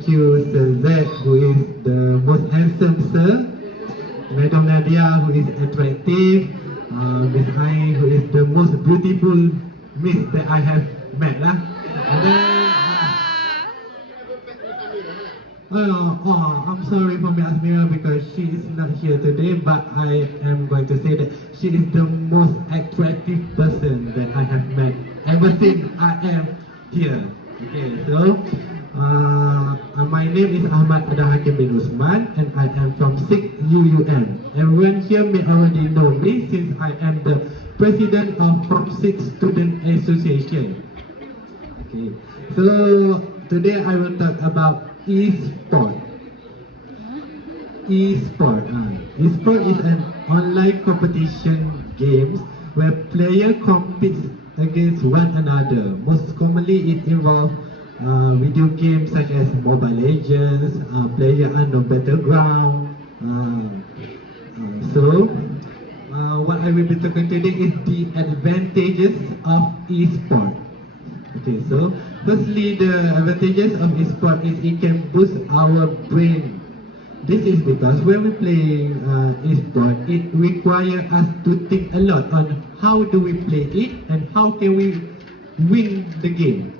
thank you, Sir Z, who is the most handsome sir. Madam Nadia, who is attractive. Miss Ai, who is the most beautiful miss that I have met. And then, I'm sorry for Miss Asmira because she is not here today, but I am going to say that she is the most attractive person that I have met ever since I am here. Okay, so my name is Ahmad Adha Hakim bin Usman and I am from 6 UUM. Everyone here may already know me since I am the president of Form 6 Student Association. Okay, so today I will talk about e-sport. E-sport. E-sport is an online competition games where players compete against one another. Most commonly, it involves video games such as Mobile Legends, PlayerUnknown Battleground. What I will be talking today is the advantages of e-sport. Okay, so firstly, the advantages of e-sport is it can boost our brain. This is because when we play e-sport, it requires us to think a lot on how do we play it and how can we win the game.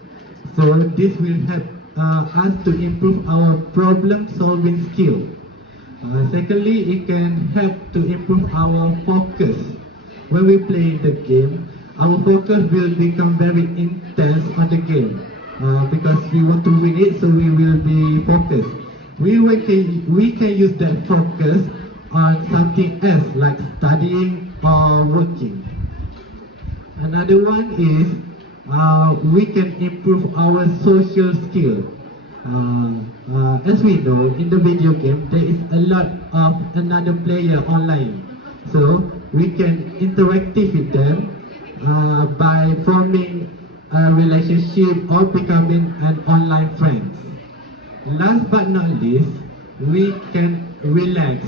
So this will help us to improve our problem-solving skill. Secondly, it can help to improve our focus. When we play the game, our focus will become very intense on the game because we want to win it, so we will be focused. We can use that focus on something else like studying or working. Another one is we can improve our social skill. As we know, in the video game, there is a lot of another player online. So we can interact with them by forming a relationship or becoming an online friend. Last but not least, we can relax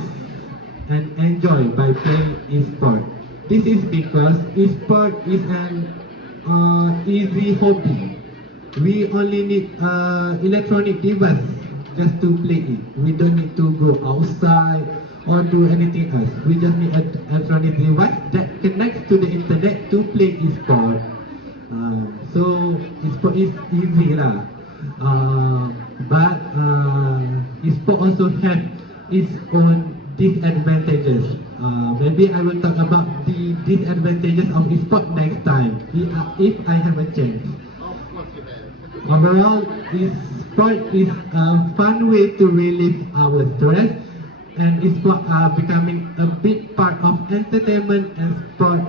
and enjoy by playing e-sport. This is because e-sport is an easy hobby. We only need electronic device just to play it. We don't need to go outside or do anything else. We just need an electronic device that connects to the internet to play e-sport. So e-sport is easy lah. But e-sport also have its own disadvantages. Maybe I will talk about the disadvantages of e-sport next time if I have a chance. Overall, e-sport is a fun way to relieve our stress, and e-sport are becoming a big part of entertainment and sport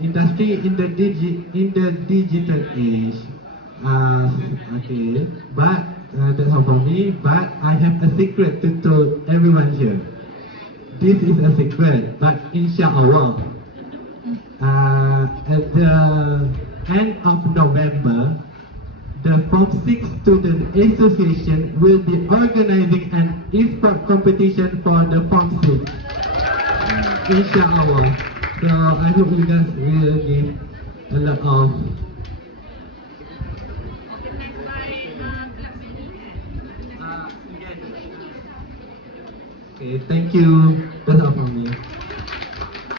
industry in the digital age. Okay, but that's all for me. But I have a secret to tell everyone here. This is a secret, but inshallah, at the end of November, the Form 6 Student Association will be organizing an e-sport competition for the Form 6. Inshallah. So I hope you guys will give a lot of. Okay, thank you. That's all.